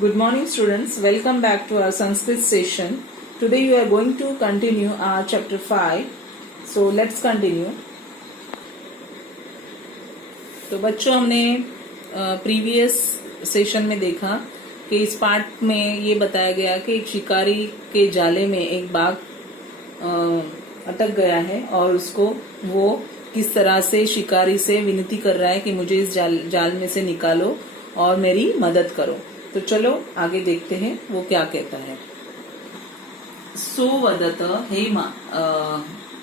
Good morning students, welcome back to our Sanskrit session. Today you are going to continue our chapter 5. So let's continue. तो बच्चों हमने previous session में देखा कि इस part में ये बताया गया कि एक शिकारी के जाले में एक बाघ अटक गया है और उसको वो किस तरह से शिकारी से विनती कर रहा है कि मुझे इस जाल में से निकालो और मेरी मदद करो। तो चलो आगे देखते हैं वो क्या कहता है। सो वदत हे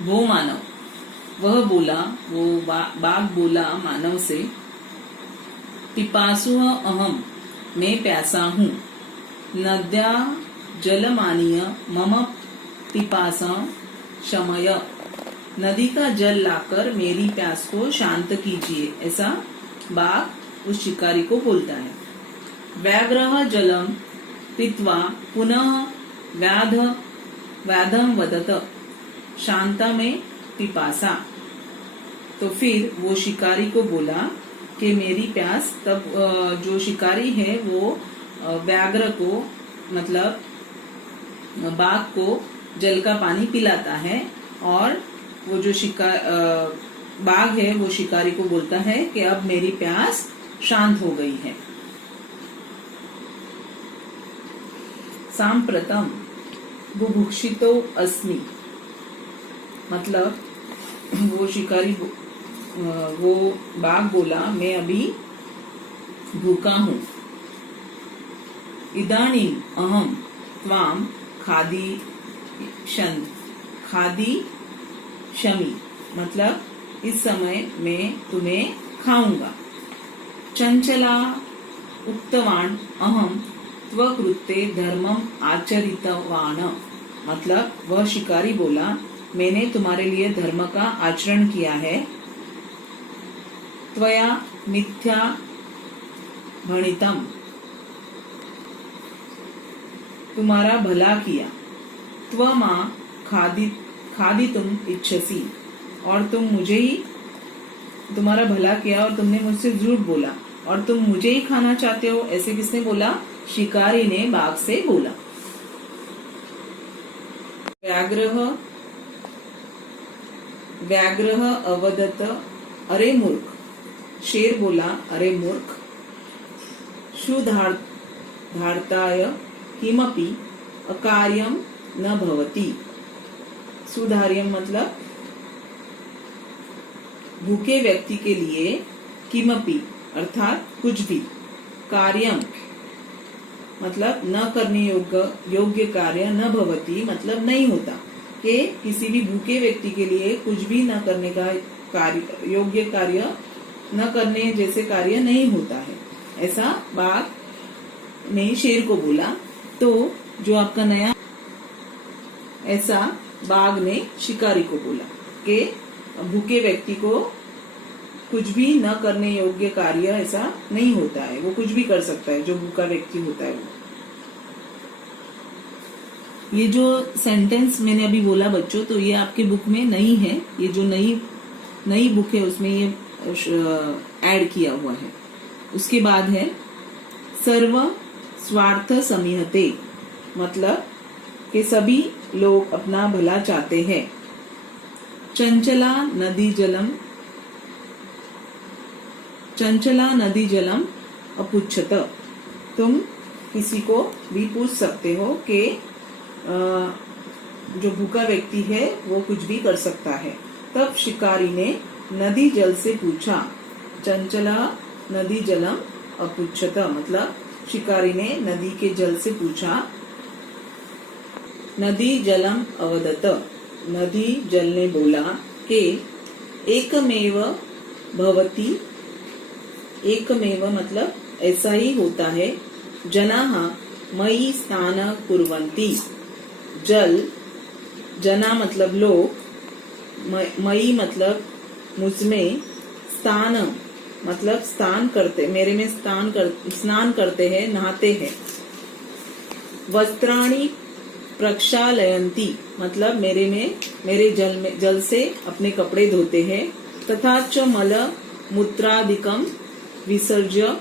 वो मानव, वह बोला, वो बाघ बोला मानव से, पिपासु अहम, मैं प्यासा हूँ, नद्या जलमानीय मम पिपासा शमय, नदी का जल लाकर मेरी प्यास को शांत कीजिए, ऐसा बाघ उस शिकारी को बोलता है। व्याघ्रः जलम पीत्वा पुनः व्याधम वदत, शांता में पिपासा। तो फिर वो शिकारी को बोला कि मेरी प्यास, तब जो शिकारी है वो व्याघ्र को मतलब बाघ को जल का पानी पिलाता है और वो जो बाघ है वो शिकारी को बोलता है कि अब मेरी प्यास शांत हो गई है। सांप्रतम बुभुक्षितो अस्मि, मतलब वो शिकारी वो बाघ बोला मैं अभी भूखा हूँ। इदानीम अहम त्वाम खादिष्यामि, मतलब इस समय मैं तुम्हें खाऊंगा। चंचला उक्तवान अहम त्वकृते धर्मम आचरितवान, मतलब वह शिकारी बोला मैंने तुम्हारे लिए धर्म का आचरण किया है। त्वया मिथ्या भणितम, तुम्हारा भला किया। त्वमा खादितुम इच्छसि, और तुम मुझे ही, तुम्हारा भला किया और तुमने मुझसे झूठ बोला और तुम मुझे ही खाना चाहते हो, ऐसे किसने बोला? शिकारी ने बाघ से बोला। व्याघ्रः अवदत अरे मूर्ख, शेर बोला अरे मूर्ख। सुधार्ताय किमपि अकार्यम न भवति, सुधार्यम मतलब भूखे व्यक्ति के लिए, किमपि अर्थात कुछ भी, कार्यम मतलब न करने योग्य कार्य, न भवति मतलब नहीं होता, कि किसी भी भूखे व्यक्ति के लिए कुछ भी न करने का कार्य, योग्य कार्य न करने जैसे कार्य नहीं होता है, ऐसा बाघ ने शेर को बोला। तो जो आपका नया, ऐसा बाघ ने शिकारी को बोला कि भूखे व्यक्ति को कुछ भी न करने योग्य कार्य ऐसा नहीं होता है, वो कुछ भी कर सकता है जो भूखा व्यक्ति होता है वो। ये जो सेंटेंस मैंने अभी बोला बच्चों, तो ये आपके बुक में नहीं है, ये जो नई बुक है उसमें ये ऐड किया हुआ है। उसके बाद है सर्व स्वार्थ समीहते, मतलब कि सभी लोग अपना भला चाहते हैं। चंचला नदी जलम अपुच्छत, तुम किसी को भी पूछ सकते हो कि जो भूखा व्यक्ति है वो कुछ भी कर सकता है। तब शिकारी ने नदी जल से पूछा, चंचला नदी जलम अपुच्छत, मतलब शिकारी ने नदी के जल से पूछा। नदी जलम अवदत, नदी जल ने बोला कि एकमेव भवति, एकमेव मतलब ऐसा ही होता है, जनाः मयि स्नान कुर्वन्ति, जना मतलब लोग, मयि मतलब मुझमें, स्नान मतलब स्नान करते, मेरे में स्नान करते हैं, नहाते हैं। वस्त्राणि प्रक्षालयन्ति, मतलब मेरे जल से अपने कपड़े धोते हैं। तथा च मल मूत्रादिकम विसर्ज्य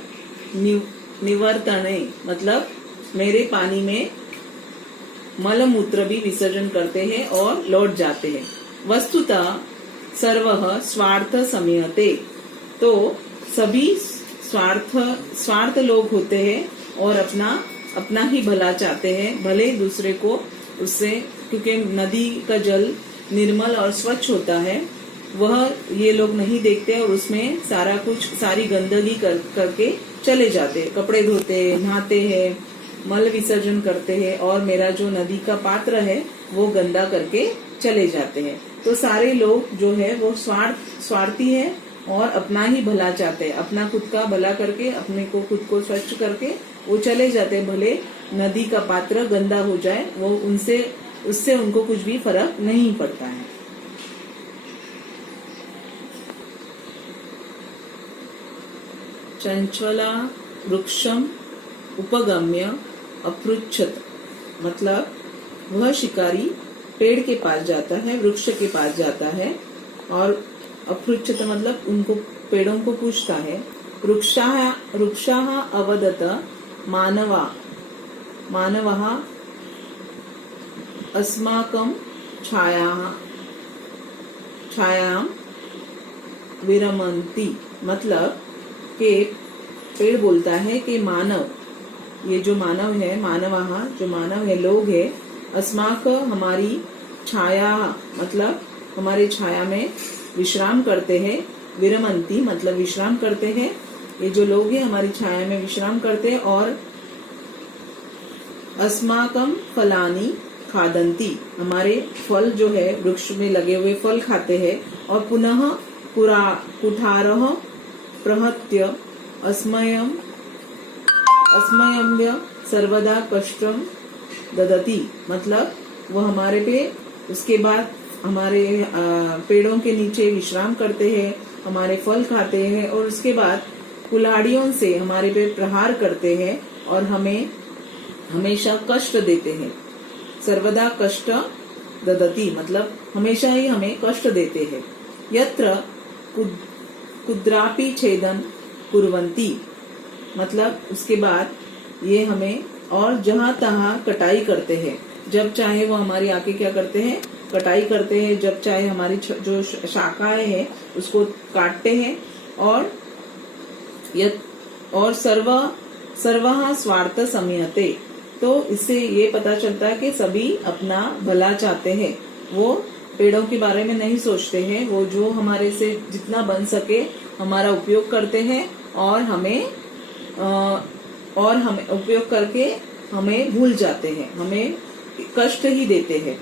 निवर्तने, मतलब मेरे पानी में मल मूत्र भी विसर्जन करते हैं और लौट जाते हैं। वस्तुतः सर्वः स्वार्थ समयते, तो सभी स्वार्थ लोग होते हैं और अपना ही भला चाहते हैं, भले दूसरे को उससे, क्योंकि नदी का जल निर्मल और स्वच्छ होता है, वह ये लोग नहीं देखते और उसमें सारी गंदगी करके चले जाते हैं, कपड़े धोते हैं, नहाते हैं, मल विसर्जन करते हैं और मेरा जो नदी का पात्र है वो गंदा करके चले जाते हैं। तो सारे लोग जो है वो स्वार्थी है और अपना ही भला चाहते हैं, अपना खुद का भला करके अपने को खुद को स्वच्छ करके वो चले जाते हैं, भले नदी का पात्र गंदा हो जाए, वो उससे उनको कुछ भी फर्क नहीं पड़ता है। चंचला वृक्षम उपगम्य अपृच्छत, मतलब वह शिकारी पेड़ के पास जाता है, वृक्ष के पास जाता है और अपृच्छत मतलब उनको पेड़ों को पूछता है। वृक्षाः अवदत मानवः अस्माकं छायां विरमन्ति, मतलब कि पेड़ बोलता है कि मानव, ये जो मानव है, जो मानव है, लोग है, अस्माक हमारी छाया, मतलब हमारे छाया में विश्राम करते हैं, विरमंती मतलब विश्राम करते हैं, ये जो लोग हैं हमारी छाया में विश्राम करते हैं, और अस्माकम फलानी खादंती, हमारे फल जो है वृक्ष में लगे हुए फल खाते हैं, और पुनः कुठारः प्रहत्य अस्मयम्य सर्वदा कष्टम ददती, मतलब वो हमारे पे उसके बाद हमारे पेड़ों के नीचे विश्राम करते हैं, हमारे फल खाते हैं और उसके बाद कुल्हाड़ियों से हमारे पे प्रहार करते हैं और हमें हमेशा कष्ट देते हैं। सर्वदा कष्ट ददती मतलब हमेशा ही हमें कष्ट देते हैं। यत्र कुद्रापि छेदन कुर्वन्ति, मतलब उसके बाद ये हमें और जहां तहां कटाई करते हैं, जब चाहे वो हमारी आके क्या करते हैं, कटाई करते हैं, जब चाहे हमारी जो शाखाएं हैं उसको काटते हैं, और सर्वः स्वार्थ समयते, तो इससे ये पता चलता है कि सभी अपना भला चाहते हैं, वो पेड़ों के बारे में नहीं सोचते हैं, वो जो हमारे से जितना बन सके हमारा उपयोग करते हैं और हमें उपयोग करके हमें भूल जाते हैं, हमें कष्ट ही देते हैं।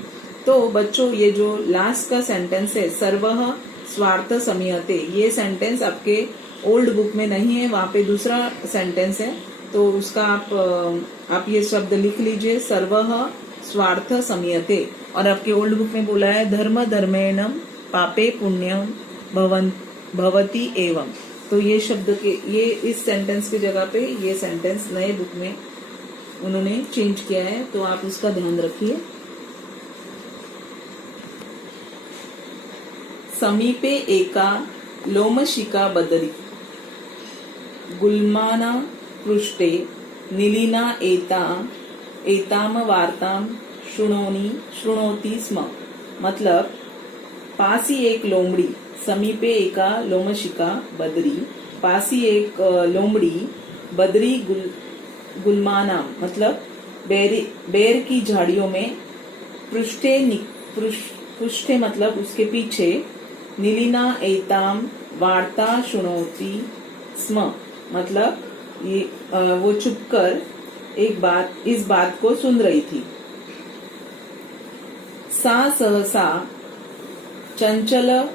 तो बच्चों ये जो लास्ट का सेंटेंस है सर्वः स्वार्थ समयते, ये सेंटेंस आपके ओल्ड बुक में नहीं है, वहाँ पे दूसरा सेंटेंस है, तो उसका आप ये शब्द लिख लीजिए, सर्वः स्वार्थ समयते। और आपके ओल्ड बुक में बोला है धर्म धर्मेणम पापे पुण्यम भवति एवं, तो ये शब्द के ये इस सेंटेंस की जगह पे ये सेंटेंस नए बुक में उन्होंने चेंज किया है, तो आप उसका ध्यान रखिए। समीपे एका लोमशिका बदरी गुल्माना पृष्ठे नीलिना एताम वार्ताम शृणोति स्म, मतलब पास ही एक लोमड़ी, समीपे एका लोमशिका बदरी, पास ही एक लोमड़ी, बदरी गुलमाना मतलब बेर की झाड़ियों में, पृष्ठे मतलब उसके पीछे, नीलिना एताम वार्ता शृणोति स्म मतलब ये वो चुपकर इस बात को सुन रही थी। सा सहसा चंचल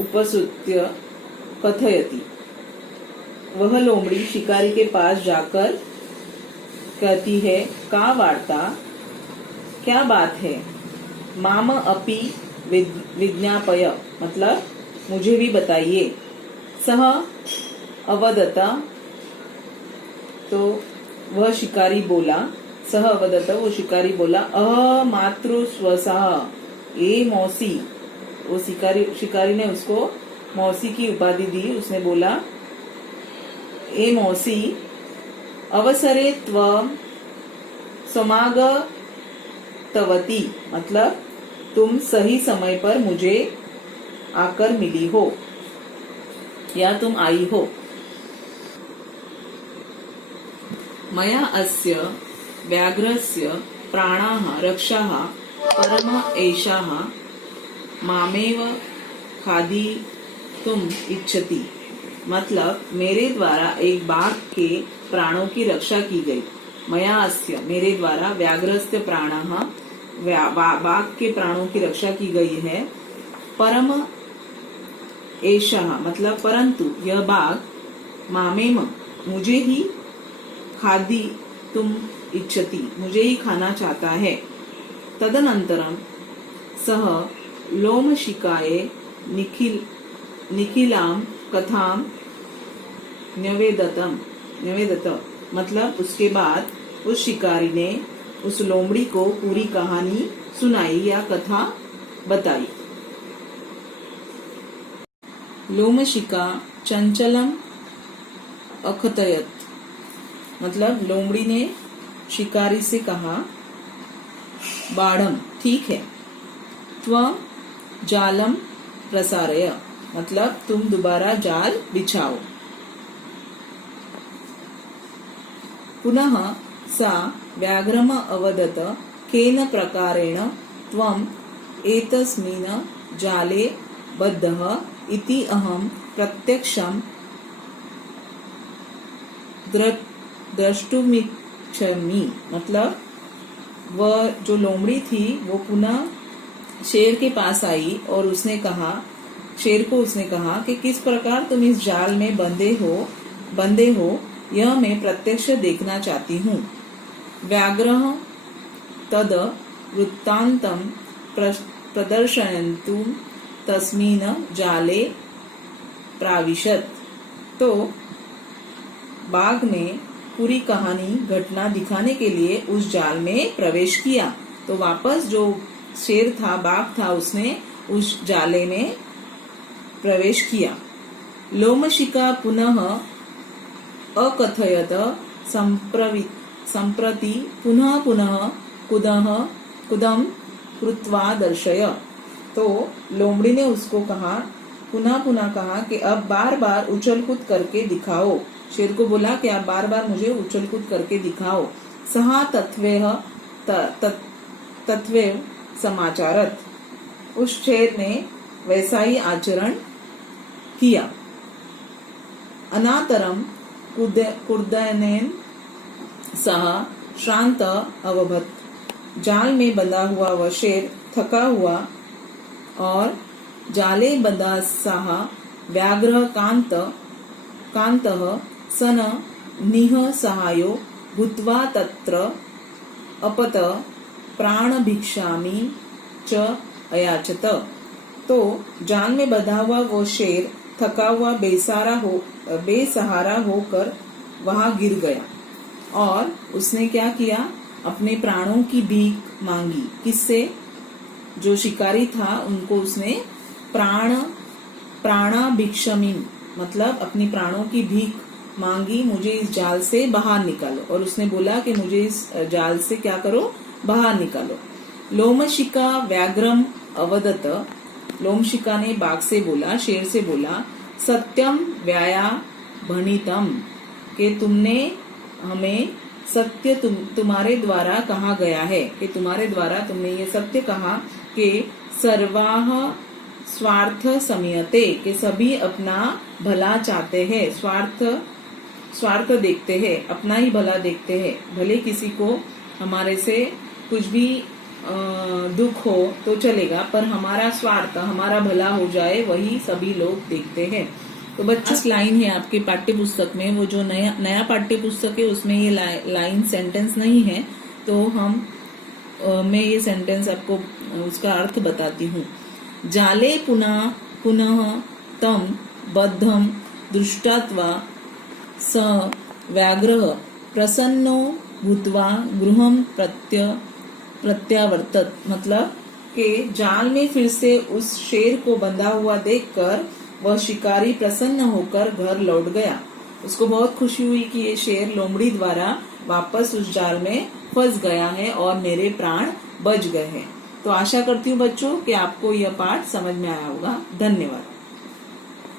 उपसुत्य कथयति, वह लोमड़ी शिकारी के पास जाकर कहती है, का वार्ता, क्या बात है, माम अपि विज्ञापय मतलब मुझे भी बताइए, सह अवदता तो वह शिकारी बोला, सह अवदता वो शिकारी बोला, मातृस्वसः, ए मौसी, वो शिकारी ने उसको मौसी की उपाधि दी, उसने बोला, ए मौसी, अवसरे त्वं समागतवती मतलब तुम सही समय पर मुझे आकर मिली हो या तुम आई हो। मया अस्य व्याघ्रस्य प्राणाः रक्षाः परम एषः मामेव खादितुम् इच्छति मतलब मेरे द्वारा एक बाघ के प्राणों की रक्षा की गई। मया अस्य मेरे द्वारा व्याघ्रस्य प्राणः बाघ के प्राणों की रक्षा की गई है। परम एषः मतलब परंतु यह बाघ मामेम मुझे ही खादी तुम इच्छति मुझे ही खाना चाहता है। तदनंतरम सह लोमशिकाये निखिलां कथां न्यवेदत मतलब उसके बाद उस शिकारी ने उस लोमड़ी को पूरी कहानी सुनाई या कथा बताई। लोमशिका चंचलम अकथयत मतलब लोमड़ी ने शिकारी से कहा बाढ़म ठीक है। त्वं जालम प्रसारय मतलब तुम दोबारा जाल बिछाओ। पुनः सा व्याघ्रम अवदत केन प्रकारेण त्वम् एतस्मिन् जाले बद्धः इति अहं प्रत्यक्षं द्रष्टुमिच्छामि मतलब वह जो लोमड़ी थी वो पुनः शेर के पास आई और शेर को उसने कहा कि किस प्रकार तुम इस जाल में बंधे हो यह मैं प्रत्यक्ष देखना चाहती हूँ। व्याघ्रः तद वृत्तान्तं प्रदर्शयन्तुं तस्मिन् जाले प्राविशत तो बाघ ने पूरी कहानी घटना दिखाने के लिए उस जाल में प्रवेश किया। तो वापस जो शेर था बाघ था उसने उस जाले में प्रवेश किया। लोमशिका पुनः अकथयत संप्रति पुनः कुदम कृत्वा दर्शय तो लोमड़ी ने उसको पुनः कहा कि अब बार बार उछल कूद करके दिखाओ। शेर को बोला कि आप बार बार मुझे उछल कूद करके दिखाओ। सहा तत्वेव समाचारत उस शेर ने वैसा ही आचरण किया। अनातरम कुर्दनेन सह श्रांत अवभत जाल में बंधा हुआ वह शेर थका हुआ और जाले बंधा सह व्याघ्र कांतः सन निह सहायो भूत्वा तत्र अपत प्राण भिक्षामि च अयाचत तो जाल में बंधा हुआ वो शेर थका हुआ बेसहारा होकर वहां गिर गया और उसने क्या किया अपने प्राणों की भीख मांगी। किससे? जो शिकारी था उनको उसने प्राणा भिक्षामि मतलब अपनी प्राणों की भीख मांगी मुझे इस जाल से बाहर निकालो और उसने बोला कि मुझे इस जाल से क्या करो बाहर निकालो। लोमशिका व्याघ्रम अवदत लोमशिका ने बाघ से बोला शेर से बोला सत्यम व्याया भणितम कि तुमने हमें सत्य तुम्हारे द्वारा कहा गया है कि तुम्हारे द्वारा तुमने ये सत्य कहा कि सर्वाह स्वार्थ समयते कि सभी अपना भला चाहते हैं स्वार्थ देखते हैं अपना ही भला देखते हैं। भले किसी को हमारे से कुछ भी दुख हो तो चलेगा पर हमारा स्वार्थ हमारा भला हो जाए वही सभी लोग देखते हैं। तो बच्चों लाइन है आपके पाठ्य पुस्तक में वो जो नया पाठ्य पुस्तक है उसमें ये लाइन सेंटेंस नहीं है तो मैं ये सेंटेंस आपको उसका अर्थ बताती हूँ। जाले पुनः तम बद्धम दृष्टत्वा स व्याघ्रः प्रसन्नो भूत्वा गृहं प्रत्यावर्तत मतलब कि जाल में फिर से उस शेर को बंधा हुआ देखकर वह शिकारी प्रसन्न होकर घर लौट गया। उसको बहुत खुशी हुई कि ये शेर लोमड़ी द्वारा वापस उस जाल में फंस गया है और मेरे प्राण बच गए हैं। तो आशा करती हूँ बच्चों कि आपको यह पाठ समझ में आया होगा। धन्यवाद।